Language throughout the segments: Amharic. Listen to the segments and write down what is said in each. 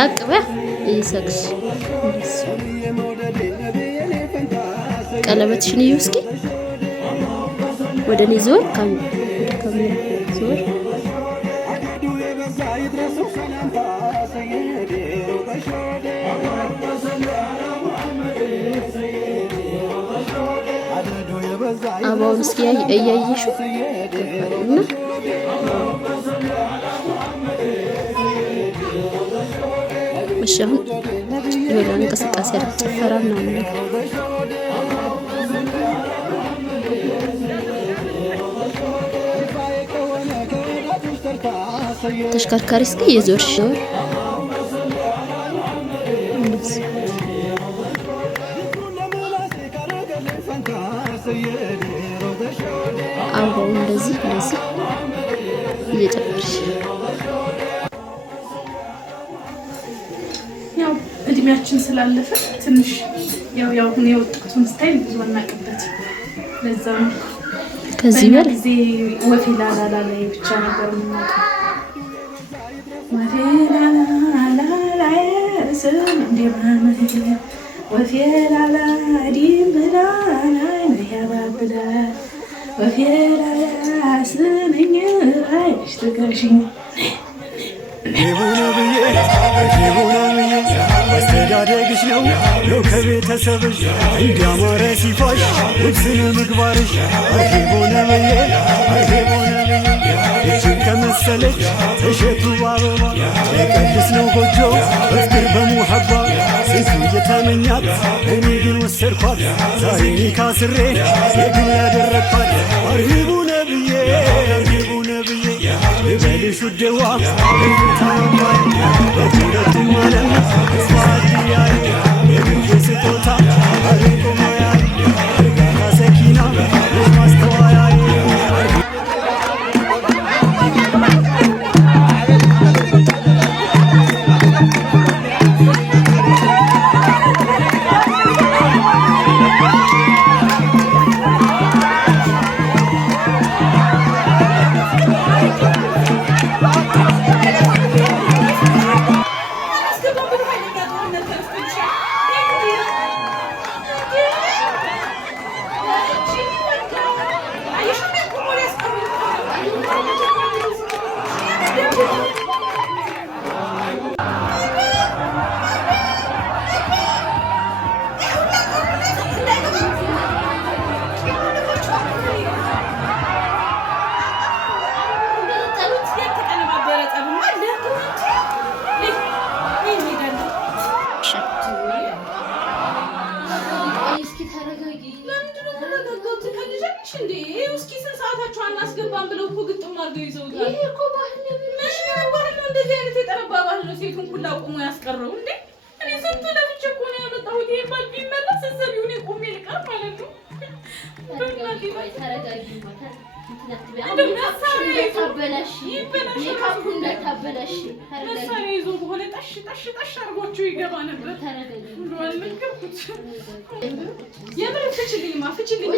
ሳቅ በያ ይሰክስ ቀለበትሽን እዩ እስኪ ወደ እኔ ዞር ካሜራ ዞር አባውን እስኪ እያየሽው እና መሻሁን የሆነ እንቅስቃሴ ጭፈራ ምናምን ተሽከርካሪ እስኪ የዞርሽ አሁን እንደዚህ እየጨፈርሽ ያው እድሜያችን ስላለፈ ትንሽ ያው ሁኔ ወጣቱን ስታይል ብዙ አናውቅበት ለዛ ነው ከዚህ በል ጊዜ ወፌ ላላላ ላይ ብቻ ነበር የምናውቀው ወፌ ላላላ ስም እንደማመት ወፌ ላላ ዲምብላ ላይ ያባብላ ወፌ ላላ ስንኝ አይሽ ተጋሽኝ አስተዳደግሽ ነው ከቤተሰብሽ እንዲያማረ ሲፋሽ ውብስነ ምግባርሽ ሆነ በየ እጅን ከመሰለች ተሸቱ አበባ የቀድስ ነው ጎጆ በፍቅር በሙሐባ ስንቱ እየተመኛት እኔ ግን ወሰድኳት ዛሬ ካስሬ የግል ያደረግኳት አርሂቡ ነብዬ ልበልሽ ውዴዋ ታባይ በሁለቱም ዓለም ስፋትያይ የግል ስጦታ አሪቆሞያይ እርጋታ ሰኪና ማስተዋያይ አናስገባም ብለው እኮ ግጥም አድርገው ይዘውታል። ይሄ እኮ ባህል ነው። ባህል ነው። እንደዚህ አይነት የጠረባ ባህል ነው ሴቱን ሁላ ቆሞ ያስቀረው እንዴ! እኔ ስንት ለፍቼ እኮ ነው ያመጣሁት። ይሄ ባል ቢመለስ እዘቢው እኔ ቆሜ ልቀር ማለት ነው። ተረጋጊ ማለት መሳሪያ ይዞ በሆነ ጠሽ አድርጓቸው ይገባ ነበር። የምር ፍችልኝማ ፍችልኝ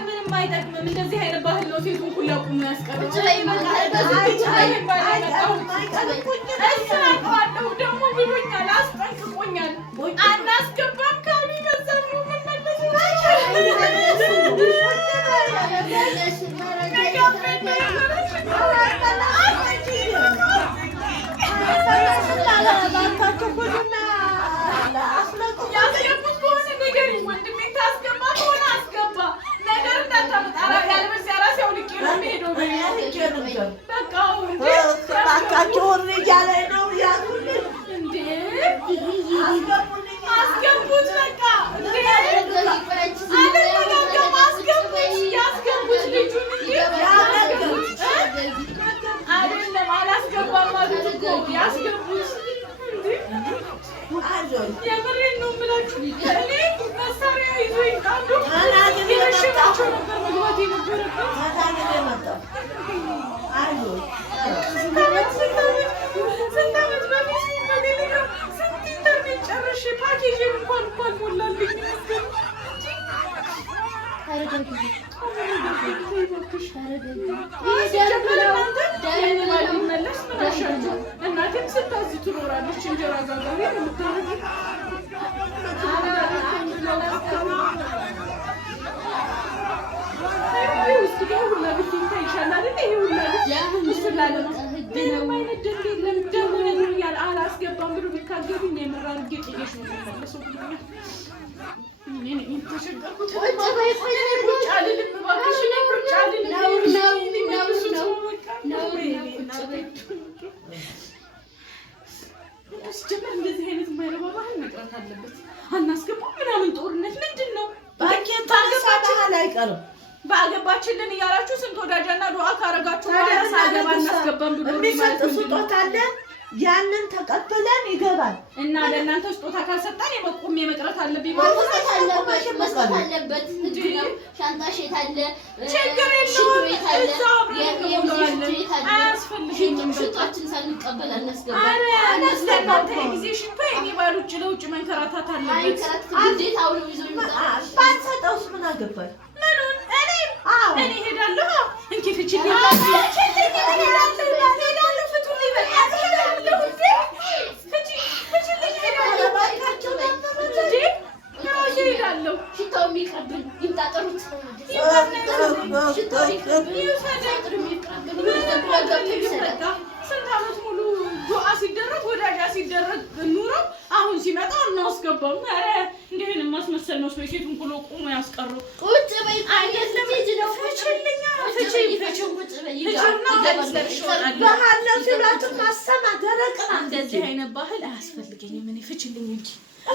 ምንም አይጠቅምም። እንደዚህ አይነት ባህል ነው ሴቱን ሁላ ቁሞ ያስቀረው። ደግሞ ብሎኛል፣ አስጠንቅቆኛል። አናስገባም ካሉ ይበዛሉ ያስገቡት ከሆነ ንገሪኝ ወንድሜ። ታስገባ ከሆነ አስገባ። ነገር እንዳታመጣ ያልበስ ያራስ ያውልቄ ነው የምሄደው። በቃ እባካችሁ እያለ ነው ያዙልኝ እንዴ! አስገቡት በቃ እንዴ! አልተረጋጋም። አስገቡት፣ ያስገቡት ልጁን እንዴ! አይደለም አላስገባም አሉት እኮ ያስገቡት እንዴ! የምሬን ነው የምላችሁ። እኔ መሳሪያ ይዞ ይጣሉ የሽናቸው ነበር መግባት የነበረበት። እናቴም ስታዝ ትኖራለች እንጀራ ጋጋሪ የምታረግ ውስጥ ጋር ሁላ ብትንታ ይሻላል ይሄ ሁላ ምስላለ ነው አይነት ደግ የለም ደምረኛል አላስገባም ብሎ ቢካገዱኝ የምራር ጌጥዬሽ ነው ተመለሰው እኔ ተሸገርኩት እንደዚህ አይነት የማይረባ ባህል መቅረት አለበት። አናስገባም ምናምን ጦርነት ምንድን ነው? ባህል አይቀርም። ባገባችልን እያላችሁ ስንት ወዳጃና ዱዓ ካረጋችሁ ሳገባ እናስገባም ብሎ የሚሰጥ ስጦታ አለ። ያንን ተቀበለን ይገባል እና ለእናንተ ስጦታ ካልሰጣን የመቆም የመቅረት አለብኝ መስጠት አለበት። ሻንጣሽ የት አለ? ችግር የለውም። እዛው አያስፈልግም። ሽቷችን ሳንቀበል አናስገባም። ለእናንተ የጊዜ ሽቶ የኔ ባል ውጭ ለውጭ መንከራታት አለበት። ግዴታው ነው ይዞ ይመጣል። ባንሰጠውስ ምን አገባኝ? ምኑን እኔ ሄዳለሁ እንኪ ፍችልኝ ስንት ዓመት ሙሉ ዱዓ ሲደረግ ወዳጃ ሲደረግ ኑረው አሁን ሲመጣ እናስገባም። ኧረ እንዲህን ማስመሰል ነው። ሴቱን ብሎ ቆሞ ያስቀሩ ቁጭ በይ አይደለም ነው ፍችልኛ ባህል ሲላት ማሰማ ደረቅና እንደዚህ አይነት ባህል አያስፈልገኝም። እኔ ፍችልኝ እንጂ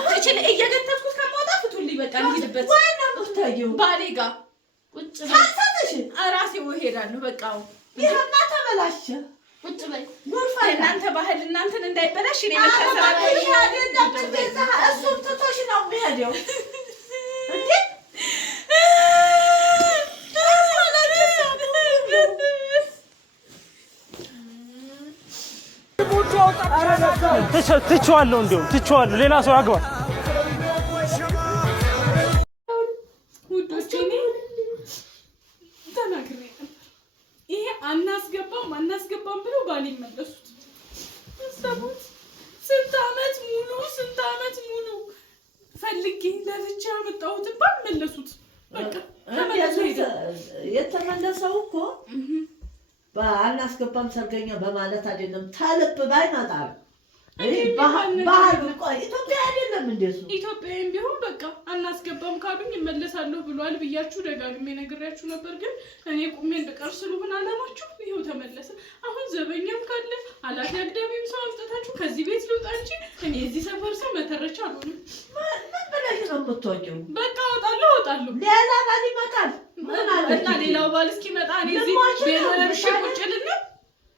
ፍችል እየገተትኩት ከማውጣ ፍቱልኝ በቃ እንሂድበት። ወይና ምታየው ባሌ ጋር ቁጭ ታሰተሽ ራሴው እሄዳለሁ። በቃ ይሄማ ተበላሸ። ቁጭ በይ እናንተ ባህል እናንተን እንዳይበላሽ እኔ እሱም ትቶሽ ነው የሚሄደው እንዴ? ትቼዋለሁ፣ እንዲያውም ትቼዋለሁ። ሌላ ሰው ያግባል። ውዶቼ እኔ ተናግሬ ነበር። ይሄ አናስገባም ብሎ ባል ይመለሱት ሰቡት። ስንት ዓመት ሙሉ ፈልጌ ለብቻ ያመጣሁትን ባል መለሱት። በቃ የተመለሰው እኮ አናስገባም ሰርገኛ በማለት አይደለም። ተልብ ባይመጣ ባህል ኢትዮጵያ አይደለም እንደሱ። ኢትዮጵያም ቢሆን በቃ አናስገባም ካሉኝ ይመለሳለሁ ብሏል ብያችሁ ደጋግሜ ነግሬያችሁ ነበር። ግን እኔ ቁሜ እንድቀር ስለሆነ አላማችሁ ይኸው ተመለሰ። አሁን ዘበኛም ካለ ኃላፊ አግዳሚም ሰው አምጥታችሁ ከዚህ ቤት ልውጣ እንጂ እኔ እዚህ ሰፈር ሰው መተረቻ አልሆንም። ምን ብለሽ ነው የምትወጪው? በቃ እወጣለሁ። ሌላ ባል ይመጣል እና ሌላው ባል እስኪመጣ እኔ እዚህ ቤሎ ለብሼ ቁጭ ልና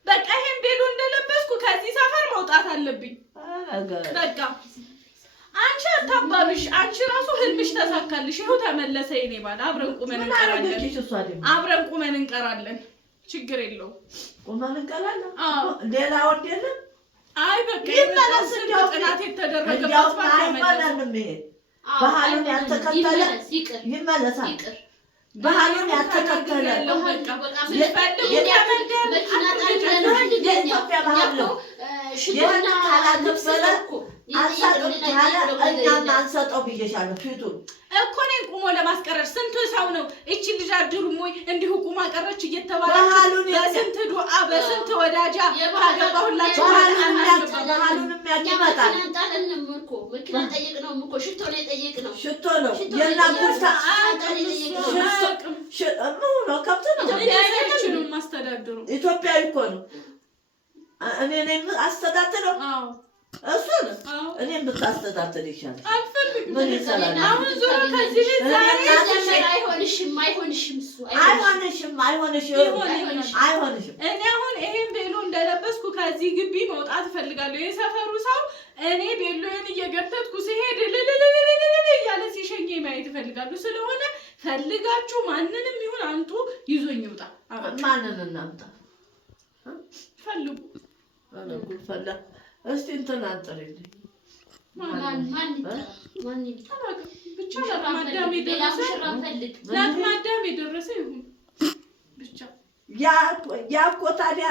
በቃ ይሄን ቤሎ እንደለበስኩ ከዚህ ሰፈር መውጣት አለብኝ። በቃ አንቺ አታባብሽ። አንቺ ራሱ ህልምሽ ተሳካልሽ። ይኸው ተመለሰ የኔ ባል። አብረን ቁመን እንቀራለን። ችግር የለውም። ቁመን እንቀራለን። ሌላ ወንድ የለም። አይ በቃ ይመለስ። ጥናት የተደረገበት ባህሉን ያልተከተለ ይመለሳል። ባህሉን ያልተከተለ የኢትዮጵያ ባህል ነው። ይህን ካላከበረ እኛም አንሰጠው ብዬሻለሁ። ፊቱን እኮ እኔን ቁሞ ለማስቀረር ስንት ሰው ነው እቺ ልጅ አድሩም ወይ እንዲሁ ቁማ ቀረች እየተባለ በስንት ዱዓ በስንት ወዳጃ ታገባሁላችሁ። ባህሉን የሚያመጣል ሽቶ ነው የናጉርታ ከብት ነው ማስተዳድሩ። ኢትዮጵያዊ እኮ ነው። እኔ ነኝ አስተዳድረው እሱን እኔም ብታስተዳድር ይሻላል። ምን ይሰራል? አሁን ዞሮ ከዚህ ቤት ዛሬ አይሆንሽም። እኔ አሁን ይሄን ቤሎ እንደለበስኩ ከዚህ ግቢ መውጣት እፈልጋለሁ። የሰፈሩ ሰው እኔ ቤሎዬን እየገተትኩ ሲሄድ ልልልልልል እያለ ሲሸኘኝ ማየት እፈልጋለሁ። ስለሆነ ፈልጋችሁ ማንንም ይሁን አንጡ ይዞኝ ይውጣ። ማንን እናምጣ? ፈልጉ ፈላ እስቲ እንትን አንጥሪልኝ። ማን ብቻ ለማዳም የደረሰ ይሁን ብቻ። ያ እኮ ታዲያ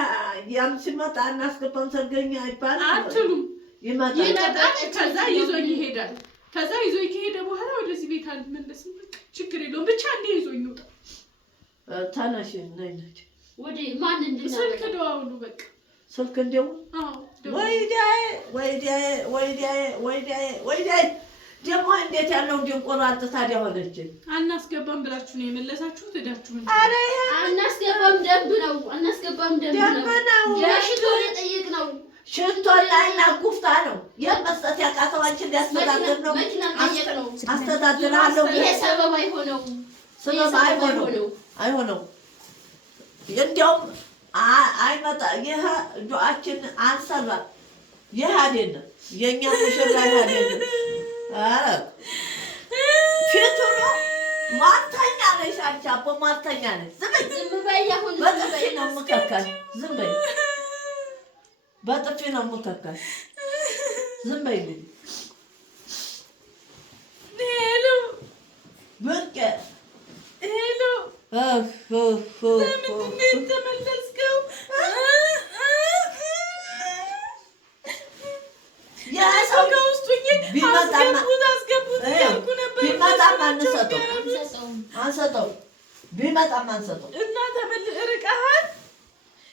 ያም ሲመጣ እናስገባም ሰርገኛ ይባላል አትሉም? ይመጣል ከዛ ይዞኝ ይሄዳል። ከዛ ይዞኝ ከሄደ በኋላ ወደዚህ ቤት አልመለስም። ችግር የለውም ብቻ እንደ ይዞኝ ይውጣ። ታናሽ ነኝ ወደ ማን እንደና ስልክ ደዋውሉ በቃ ስልክ እንደው ወይዳይ ደግሞ እንዴት ያለው እንደቆራጥ ታዲያ ሆነች። አናስገባም ብላችሁ ነው የመለሳችሁት? እዳችሁ ነው። አረ አናስገባም ደንብ ነው። አናስገባም ደንብ ነው። ያሽቶ ጠይቅ ነው። ሽንቶና ጉፍታ ነው የመስጠት ያቃተዋችን ያስተዳድር ነው። መኪና ጠይቅ ነው። አስተዳድራለሁ። ይሄ ሰበብ አይሆነው። ሰበብ አይሆነው። እንደውም አይመጣ ይሄ ዱዓችን አንሰራ ይሄ አይደለም የኛ ሙሽራ አይደለም። አረ ፊቱ ነው ማርተኛ ነሽ አንቺ አቦ ማርተኛ ነሽ። ዝም በይ አሁን በጥፊ ነው የምከካሽ። ዝም በይ በጥፊ ነው የምከካሽ። ዝም በይ ሄሎ ብርቅ ሄሎ ለምን ተመለስከው? ያሰው ከውስጡ አስገቡት እያልኩ ነበር። ቢመጣም አንሰጠው ቢመጣም አንሰጠው እና ርቀሃል።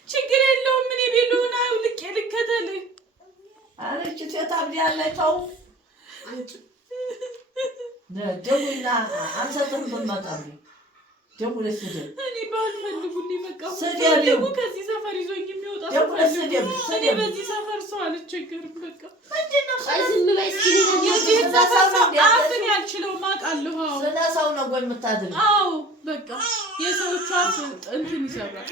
ችግር የለውም። እኔ ቤሉን አውልቄ ልከተልህ። ኧረ ይህች ሴት አብዳለች። ተው ደውልና አንሰጥም ብንመጣም ደውለሽ ስደብ። እኔ ባልፈልጉልኝ በቃ ስደቢው ከዚህ ሰፈር ይዞኝ የሚወጣ ደውለሽ ስደብ። እኔ በዚህ ሰፈር ሰው አልቸገርም። በቃ ዝም በይ እስኪ አፍን ያልችለውም አውቃለሁ። ስለ ሰው ነው ወይ የምታድሪው? አዎ በቃ የሰዎቹ አፍ እንትን ይሰራል።